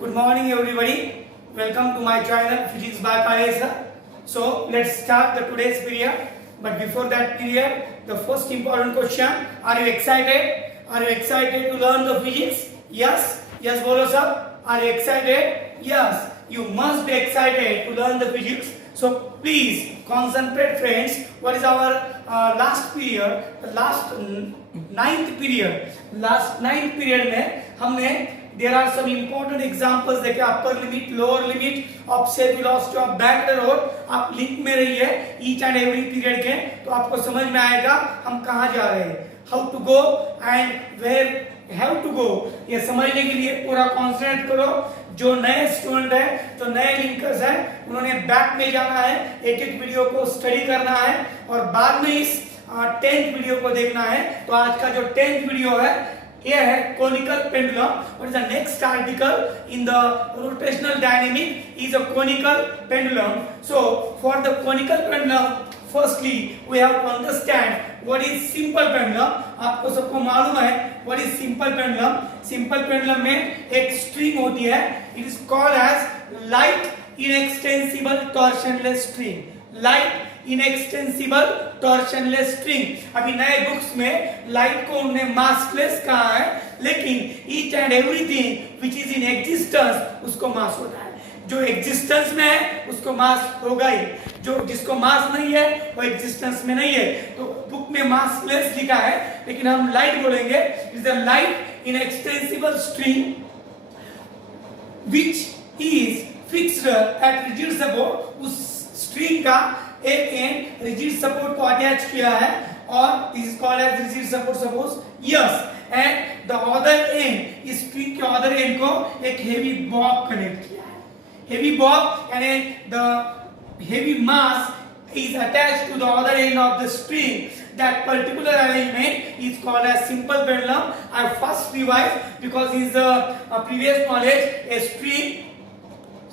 Good morning everybody. Welcome to my channel Physics by Kalesa. So let's start the today's period. But before that period, the first important question: are you excited? Are you excited to learn the physics? Yes. Yes, bolo sab. Are you excited? Yes. You must be excited to learn the physics. So please concentrate, friends. What is our last period? The last ninth period. Last ninth period में हमने there are some important examples देखे, upper limit, lower limit, offset velocity of backward road. आप link में रहिए each and every period के, तो आपको समझ में आएगा हम कहाँ जा रहे हैं, how to go and where have to go. ये समझने के लिए पूरा कॉन्सेंट्रेट करो. जो नए स्टूडेंट है, जो नए लिंकर्स है, उन्होंने बैक में जाना है, एक एक वीडियो को स्टडी करना है और बाद में इस 10th वीडियो को देखना है. तो आज का जो 10th वीडियो है ये है conical pendulum. What is the next article in the rotational dynamic is a conical pendulum. So for the conical pendulum, firstly we have to understand what is simple pendulum. आपको सबको मालूम है what is simple pendulum. Simple pendulum में एक string होती है. It is called as light inextensible torsionless string. Light inextensible torsionless string. अभी नए बुक्स में लाइट को उन्होंने मासलेस कहा है, लेकिन each and everything which is in existence उसको मास होता है. जो एग्जिस्टेंस में है उसको मास होगा ही, जो जिसको मास नहीं है वो एग्जिस्टेंस में नहीं है. तो बुक में मासलेस लिखा है, लेकिन हम लाइट बोलेंगे. Is the light inextensible string which is fixed at rigid support. उस स्ट्रिंग का एक एंड रिजिड सपोर्ट को अटैच किया है और this is called as rigid support. Suppose yes, and the other end, इस स्ट्रिंग के अदर एंड को एक हेवी बॉब कनेक्ट किया है. हेवी बॉब यानी the heavy mass is attached to the other end of the string. That particular arrangement is called as simple pendulum. I first revised because is the previous knowledge. A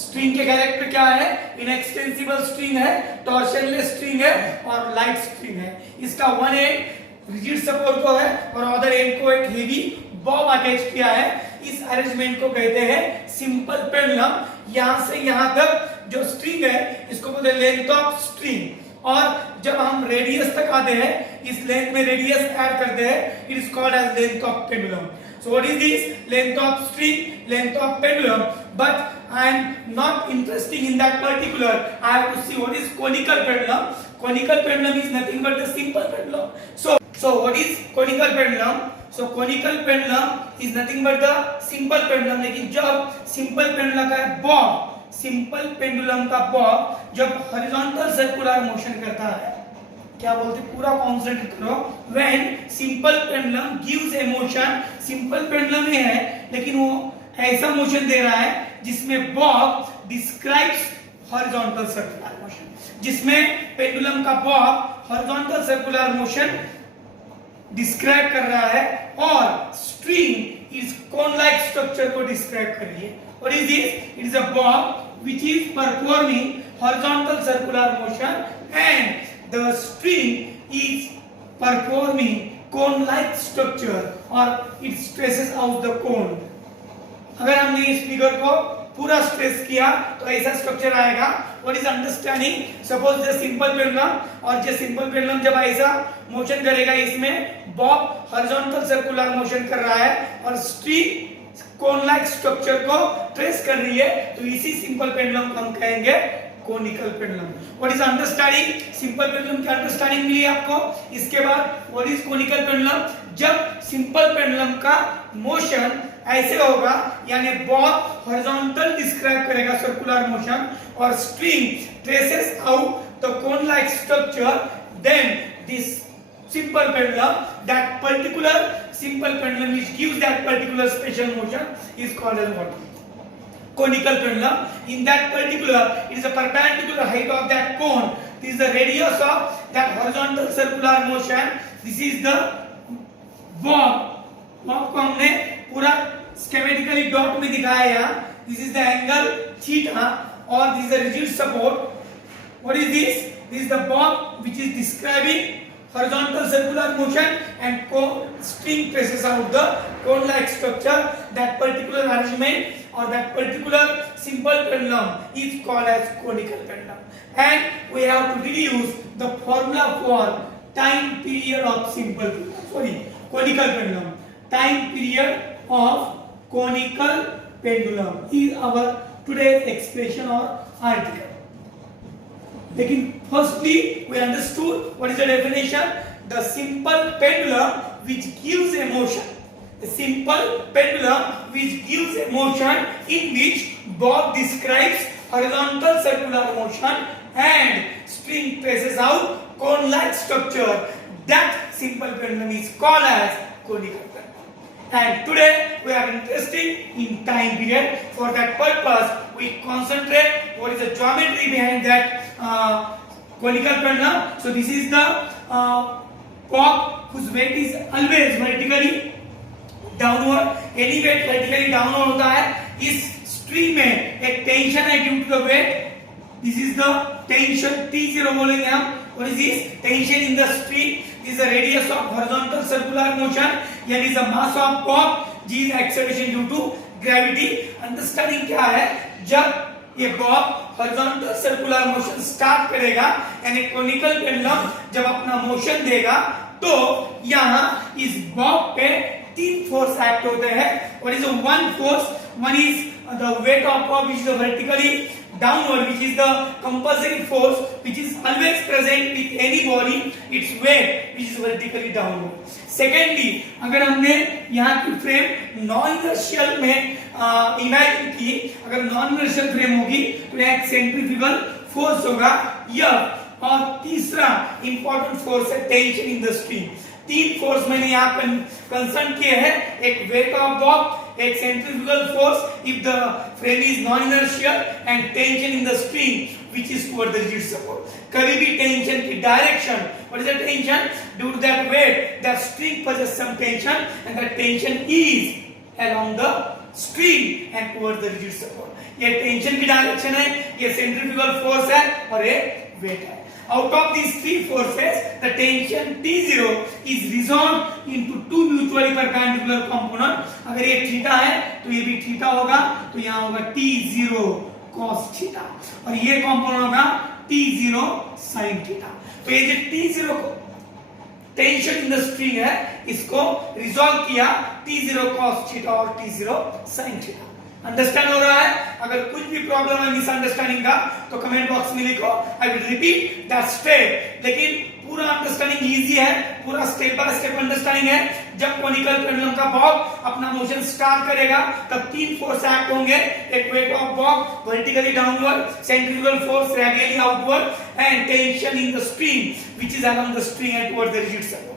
string के character क्या है? Inextensible string है, टॉर्शनलेस string है और light string है. इसका one and rigid support को है और अदर एंड को एक हेवी बॉब अटैच किया है. इस अरेंजमेंट को कहते हैं सिंपल पेंडुलम. यहां से यहां तक जो स्ट्रिंग है इसको बोलते हैं लेंथ ऑफ स्ट्रिंग. और जब हम रेडियस तक आते हैं, इस लेंथ में रेडियस ऐड करते हैं, it is called as length of pendulum. So what is this? Length of string, length of pendulum. But I am not interested in that particular. I have to see what is conical pendulum. Conical pendulum is nothing but the simple pendulum. So what is conical pendulum? So conical pendulum is nothing but the simple pendulum. लेकिन जब simple pendulum का bob, simple pendulum का bob जब horizontal circular motion करता है, क्या बोलते, पूरा कॉन्सेंट्रेट करो. When simple pendulum gives A motion, simple pendulum में है लेकिन वो ऐसा मोशन दे रहा है जिसमें Bob describes horizontal circular motion, जिसमें पेंडुलम का Bob horizontal circular motion describe कर रहा है और स्ट्रिंग इस कोन लाइक स्ट्रक्चर को डिस्क्राइब कर रही है. What is this? It is a Bob which is performing horizontal circular motion and the string is performing cone-like structure or it stresses out the cone. अगर हमने इस फिगर को पूरा स्ट्रेस किया तो ऐसा स्ट्रक्चर आएगा. What is understanding? Suppose the simple pendulum, और जो simple pendulum जब ऐसा मोशन करेगा, इसमें बॉब हॉरिजॉन्टल सर्कुलर मोशन कर रहा है और स्ट्रिंग कोन-लाइक स्ट्रक्चर को ट्रेस कर रही है, तो इसी सिंपल पेंडुलम को हम कहेंगे conical pendulum. What is understanding? Simple pendulum की अंडरस्टैंडिंग मिली आपको. इसके बाद व्हाट इज कोनिकल पेंडुलम? जब सिंपल पेंडुलम का मोशन ऐसे होगा, यानी बॉब हॉरिजॉन्टल डिस्क्राइब करेगा सर्कुलर मोशन और string traces out the cone like structure, then this simple pendulum, that particular simple pendulum which gives that particular special motion is called as what? Conical pendulum. In that particular, it is a perpendicular height of that cone. This is the radius of that horizontal circular motion. This is the bob. Bob को हमने पूरा schematically dot में दिखाया यहाँ. This is the angle theta or this is the rigid support. What is this? This is the bob which is describing horizontal circular motion and string traces out the cone like structure. That particular arrangement or that particular simple pendulum is called as conical pendulum. And we have to deduce the formula for time period of conical pendulum. Time period of conical pendulum is our today's expression or article. लेकिन firstly we understood what is the definition. The simple pendulum which gives a motion. A simple pendulum which gives a motion in which bob describes horizontal circular motion and string traces out cone-like structure. That simple pendulum is called as conical pendulum. And today we are interested in time period. For that purpose, we concentrate what is the geometry behind that conical pendulum. So this is the bob whose weight is always vertically downward. Any weight vertically downward होता है. इस string में एक tension है due to the weight. This is the tension T0 बोलेंगे हम. What is this tension in the string? This is the radius of horizontal circular motion. यानी the mass of bob. G is acceleration due to gravity. Understanding क्या है? जब ये bob horizontal circular motion start करेगा यानी conical pendulum जब अपना motion देगा तो यहां इस बॉब पे तीन फोर्स एक्ट होते हैं. What is the one force? One is the weight of bob which is vertically downward, which is the compulsory force which is always present with any body. Its weight which is vertically downward. Secondly, अगर हमने यहाँ की frame non inertial में imagine की, अगर non inertial frame होगी तो यहाँ एक सेंट्रीफ्यूगल फोर्स होगा यह. और तीसरा इंपॉर्टेंट फोर्स है टेंशन इन द स्ट्रिंग. तीन फोर्स मैंने यहाँ कंसर्न किए हैं. एक वेट ऑफ बॉब, एक centrifugal force if the frame is non inertial and tension in the string which is toward the rigid support. कभी भी टेंशन की direction, what is the tension? Due to that weight that string possesses some tension and that tension is along the string and towards the rigid support. ये tension की direction है, ये centrifugal force है और ये wait है. Out of these three forces, the tension T0 is resolved into two mutually perpendicular components. अगर ये थीटा है तो ये भी थीटा होगा, तो यहाँ होगा T0 cos थीटा और ये कंपोनेंट होगा T0 sin थीटा. तो ये जो T0 tension in the string है इसको रिजॉल्व किया T0 cos थीटा और T0 sin थीटा. अंडरस्टैंड हो रहा है? अगर कुछ भी प्रॉब्लम है मिसअंडरस्टैंडिंग का तो कमेंट बॉक्स में लिखो. I will repeat that step. लेकिन पूरा अंडरस्टैंडिंग इजी है, पूरा स्टेप बाय स्टेप अंडरस्टैंडिंग है. जब कोनिकल पेंडुलम का बॉब अपना मोशन स्टार्ट करेगा तब तीन फोर्स एक्ट होंगे. एक weight of Bob vertically downward, centrifugal force radially outward and tension in the string which is along the string and toward the rigid support.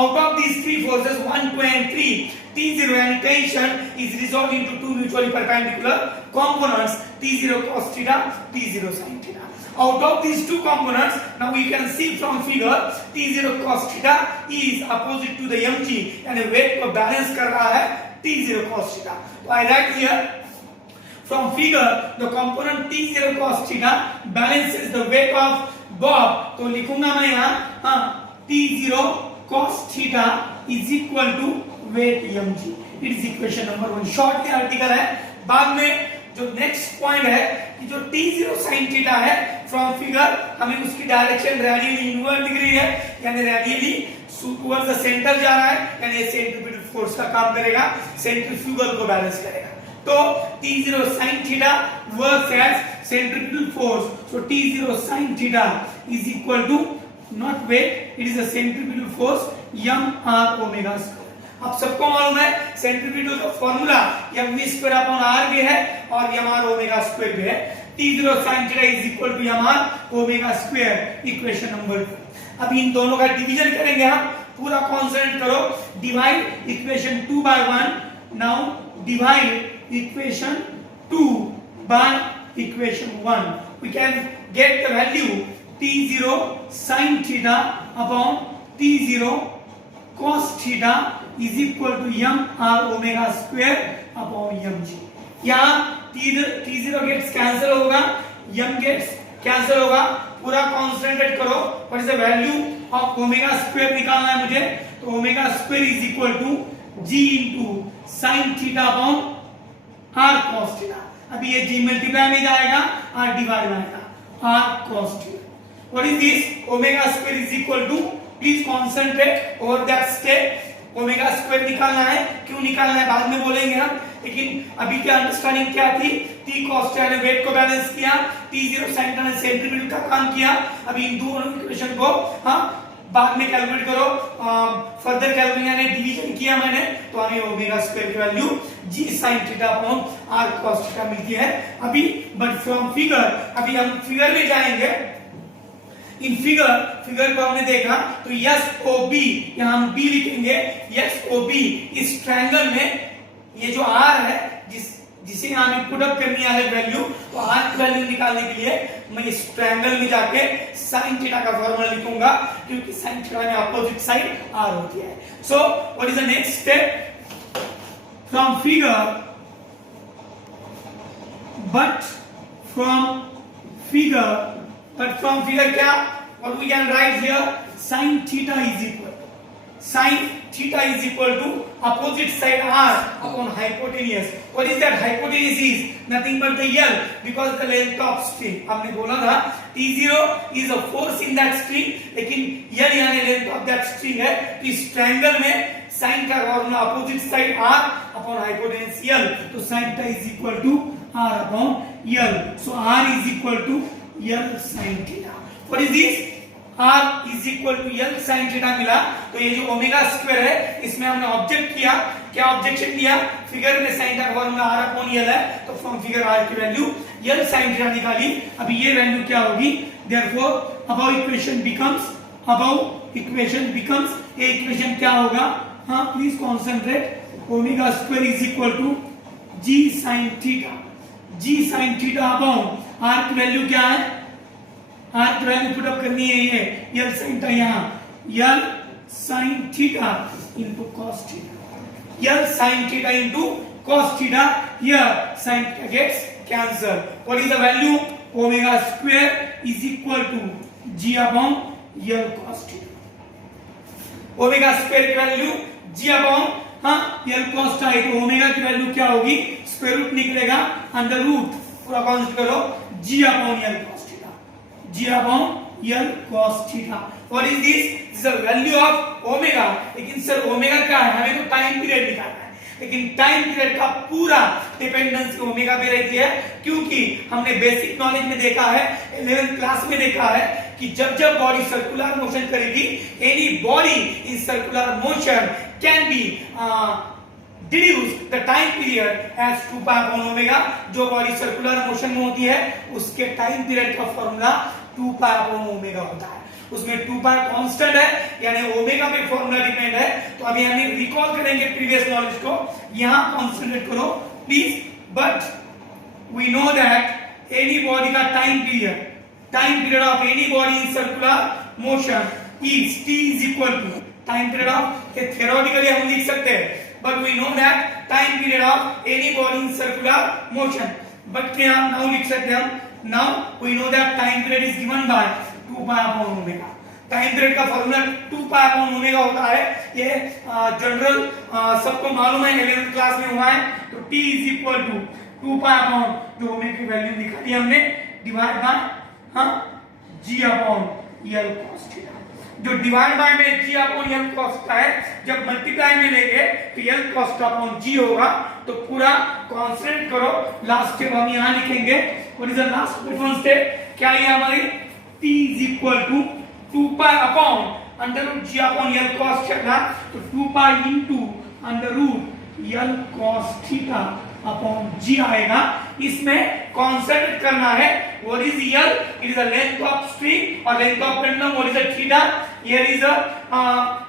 Out of these three forces 1, 2 and 3, T0 and tension is resolved into two mutually perpendicular components, T0 cos theta, T0 sin theta. Out of these two components, now we can see from figure T0 cos theta is opposite to the mg and weight को balance कर रहा है T0 cos theta. So I write here from figure the component T0 cos theta balances the weight of bob. तो लिखूंगा मैं यहाँ T0 cos theta is equal to weight mg. It is equation number 1. Short में article है. बाद में जो next point है कि जो T0 sin थीटा है फ्रॉम फिगर हमें उसकी डायरेक्शन रेडियली इनवर्ड दिख रही है यानी रेडियली टुवर्ड्स द सेंटर जा रहा है यानी ये सेंट्रीफ्यूगल फोर्स का काम करेगा, सेंट्रीफ्यूगल को बैलेंस करेगा. तो T0 sin theta works as centrifugal force. So T0 sin theta is equal to not weight, it is a centrifugal force m/r omega square. अब सबको मालूम है सेंट्रीफ्यूगल का फॉर्मूला mv²/r भी है और m/r ओमेगा स्क्वायर भी है. T0 sin theta is equal to m/r omega square. Equation number 2. अब इन दोनों का डिवीजन करेंगे हम. पूरा कॉन्सेंट्रेट करो. Divide equation 2 by 1. Now divide equation 2 by equation 1. We can get the value T0 sin theta upon T0 cos theta is equal to m/r omega square upon mg. यहाँ T0 gets cancel होगा, m gets cancel होगा. पूरा concentrate करो. What is the value of omega square निकालना है मुझे. तो omega square is equal to g into sin theta upon r cos theta. अभी ये g मल्टीप्लाई में जाएगा, r डिवाइड में आएगा, r cos theta. What is this? Omega square is equal to, please concentrate over that step. Omega square निकालना है, क्यों निकालना है बाद में बोलेंगे हम, लेकिन अभी क्या अंडरस्टैंडिंग क्या थी, t cos थीटा ने वेट को बैलेंस किया, t0 sin थीटा ने सेंट्रीफ्यूगल का काम किया। अभी इन दोनों इक्वेशन को बाद में कैलकुलेट करो, फर्दर कैलकुलेट यानी डिवीजन किया मैंने, तो हमें ओमेगा स्क्वायर की value g sin theta upon r cos theta मिलती है अभी। बट फ्रॉम फिगर, अभी हम फिगर में जाएंगे। इन फिगर को हमने देखा तो SOB, यहां हम B लिखेंगे, SOB इस ट्रायंगल में ये जो R है, जिसे हमें पुट अप करनी है वैल्यू, तो R की वैल्यू निकालने के लिए मैं इस ट्रायंगल में जाके sin थीटा का फॉर्मूला लिखूंगा, क्योंकि sin थीटा में अपोजिट साइड R होती है। So what is the next step from figure, but from figure क्या, what we can write here, sin theta is equal to opposite side r upon hypotenuse. What is that? Hypotenuse is nothing but the L, because the length of string, हमने बोला था T0 is a force in that string, लेकिन L यानी length of that string है, तो इस triangle में sin का formula opposite side r upon hypotenuse L, तो sin theta is equal to r upon L. So r is equal to L sin theta. What is this? R is equal to L sin theta मिला। तो ये जो omega square है, इसमें हमने object किया, क्या ऑब्जेक्शन दिया, फिगर में sin थीटा का फॉर्मूला R अपॉन L है, तो फ्रॉम फिगर R की वैल्यू L sin थीटा निकाली। अभी ये वैल्यू क्या होगी, देयरफॉर अबव इक्वेशन बिकम्स, ये इक्वेशन क्या होगा, हाँ please concentrate, omega square is equal to G sin theta upon R की वैल्यू क्या है, R की वैल्यू पुट अप करनी है, ये L sin थीटा, यहाँ L sin theta into cos theta, L sin theta into cos theta, here sin theta gets cancelled. What is the value? Omega square is equal to G upon L cos थीटा। Omega square की value G upon L cos theta है, तो omega की value क्या होगी, square root निकलेगा, under root पूरा count करो, G upon L cos theta, G upon L cos theta. What is this? This is the value of omega. लेकिन sir omega क्या है, हमें तो टाइम पीरियड निकालना है, लेकिन टाइम पीरियड का पूरा डिपेंडेंस ओमेगा पे रहती है, क्योंकि हमने बेसिक नॉलेज में देखा है, 11th क्लास में देखा है कि जब बॉडी सर्कुलर मोशन करेगी, any body in circular motion can be deduce the time period as 2 pi upon omega। जो बॉडी सर्कुलर मोशन में होती है उसके टाइम पीरियड का फॉर्मूला 2 pi upon omega होता है, उसमें 2 pi कांस्टेंट है, यानी ओमेगा पे फॉर्मूला डिपेंड है। तो अभी हम रिकॉल करेंगे प्रीवियस नॉलेज को, यहां कॉन्सेंट्रेट करो please. But we know that any body का time period of any body in circular motion is t is equal to time period of, ये थ्योरेटिकली हम लिख सकते हैं, but we know that time period of any body in circular motion, but क्या now लिख सकते हैं हम, now we know that time period is given by 2 pi upon omega। Time period का फॉर्मूला 2 pi upon omega होता है, ये general सबको मालूम है, 11th क्लास में हुआ है। तो t is equal to 2 pi upon, जो ओमेगा की वैल्यू निकाली हमने, divide by G upon L cos theta. जो डिवाइड बाय में G upon L cos theta है, जब मल्टीप्लाई में लेंगे तो L cos theta upon G होगा। तो पूरा कांस्टेंट करो, लास्ट स्टेप हम यहां लिखेंगे। What is the last one step, क्या है हमारी, T is equal to 2 pi upon under root G upon L cos theta, तो 2 pi into under root L cos theta upon G आएगा। इसमें कॉन्सेंट्रेट करना है, what is L, it is the length of string or length of pendulum, what is the theta, here is the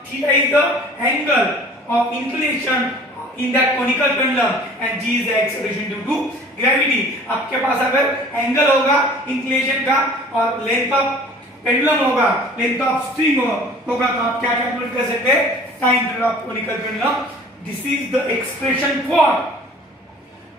theta is the angle of inclination in that conical pendulum and G is the acceleration due to gravity। आपके पास अगर angle होगा inclination का और length of pendulum होगा, length of string होगा, तो आप क्या कैलकुलेट कर सकते हैं, time period of conical pendulum। This is the expression for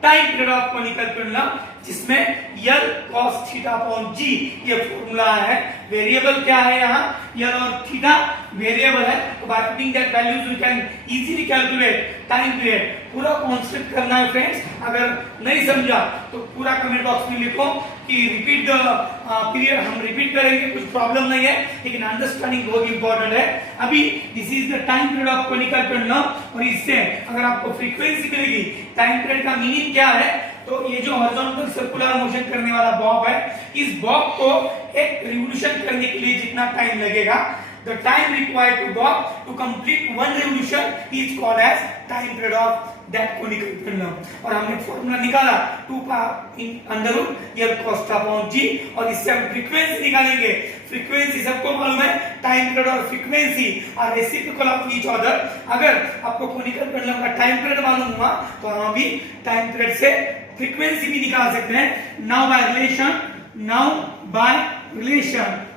time period of conical pendulum, जिसमें L cos theta upon G ये फॉर्मूला है। वेरिएबल क्या है यहाँ, L और थीटा वेरिएबल है, तो by putting that values we can easily calculate time period. पूरा कॉन्सेप्ट करना है फ्रेंड्स, अगर नहीं समझा तो पूरा कमेंट बॉक्स में लिखो कि रिपीट द पीरियड, हम रिपीट करेंगे, कुछ प्रॉब्लम नहीं है, लेकिन अंडरस्टैंडिंग बहुत इंपॉर्टेंट है। अभी this is the time period of conical pendulum, और इससे अगर आपको फ्रीक्वेंसी मिलेगी, टाइम पीरियड का मीनिंग क्या है, तो ये जो हॉरिजॉन्टल सर्कुलर मोशन करने वाला बॉब है, इस बॉब को एक रिवोल्यूशन करने के लिए जितना टाइम लगेगा, the time required to bob to complete one revolution is called as time period of that conical pendulum। और हमने फॉर्मूला निकाला 2 under root L cos upon G, और इससे हम फ्रीक्वेंसी निकालेंगे। फ्रीक्वेंसी सबको मालूम है, टाइम पीरियड और frequency are reciprocal of each other. अगर आपको कोनिकल पेंडुलम का टाइम पीरियड मालूम हुआ तो हम अभी टाइम पीरियड से फ्रीक्वेंसी भी निकाल सकते हैं। Now by relation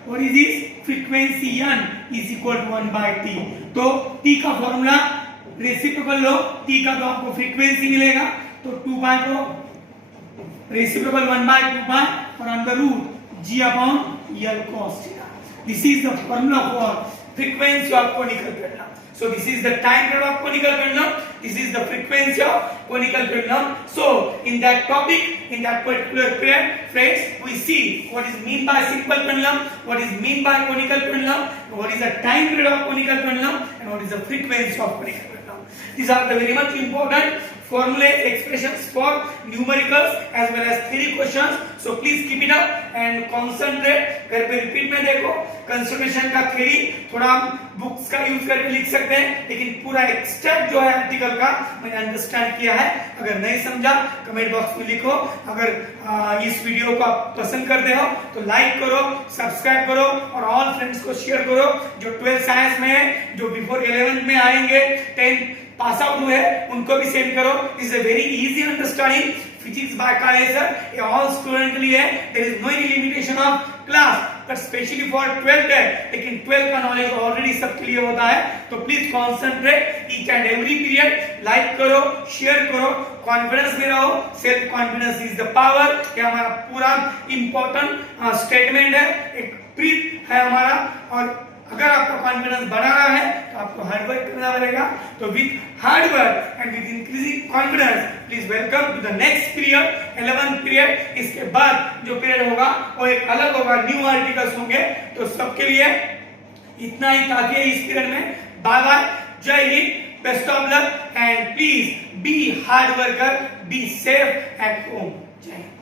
what is this, frequency n is equal to 1 by t। तो t का फॉर्मूला रेसिप्रोकल लो, t का तो आपको फ्रीक्वेंसी मिलेगा, तो 2 पाई को रेसिप्रोकल 1 by 2 पाई और under root g upon L cos theta. This is the formula for frequency of conical pendulum. So this is the time period of conical pendulum, this is the frequency of conical pendulum। So in that topic, in that particular period, friends, we see what is mean by simple pendulum, what is mean by conical pendulum, what is the time period of conical pendulum, and what is the frequency of conical pendulum। These are the very much important formulas, expressions for numericals as well as theory questions। So please keep it up and concentrate। घर पे repeat में देखो, concentration का theory थोड़ा books का use करके लिख सकते हैं, लेकिन पूरा एक्सट्रैक्ट जो है आर्टिकल का मैंने अंडरस्टैंड किया है। अगर नहीं समझा कमेंट बॉक्स में लिखो। अगर इस वीडियो को आप पसंद करते हो तो लाइक करो, सब्सक्राइब करो और ऑल फ्रेंड्स को शेयर करो। जो 12 साइंस में है, जो बिफोर 11th में आएंगे, 10 पास आउट हुए उनको भी सेंड करो। Is a very easy understanding. Physics by Kale sir ये ऑल स्टूडेंट के लिए है, there is no any limitation of class, but specially for 12th है, लेकिन 12th का नॉलेज ऑलरेडी सबके लिए होता है। तो please concentrate each and every period, like करो, शेयर करो, कॉन्फिडेंस में रहो। Self confidence is the power, ये हमारा पूरा इंपॉर्टेंट स्टेटमेंट है, एक प्रीत है हमारा। और अगर आपको कॉन्फिडेंस बढ़ाना है तो आपको हार्ड वर्क करना पड़ेगा। तो with hard work and with increasing confidence please welcome to the next period, 11th period. इसके बाद जो पीरियड होगा वो एक अलग होगा, न्यू आर्टिकल्स होंगे। तो सबके लिए इतना ही काफी है इस पीरियड में। बाय बाय, जय Hind, best of luck and please be hard worker, be safe at home. जय हिंद।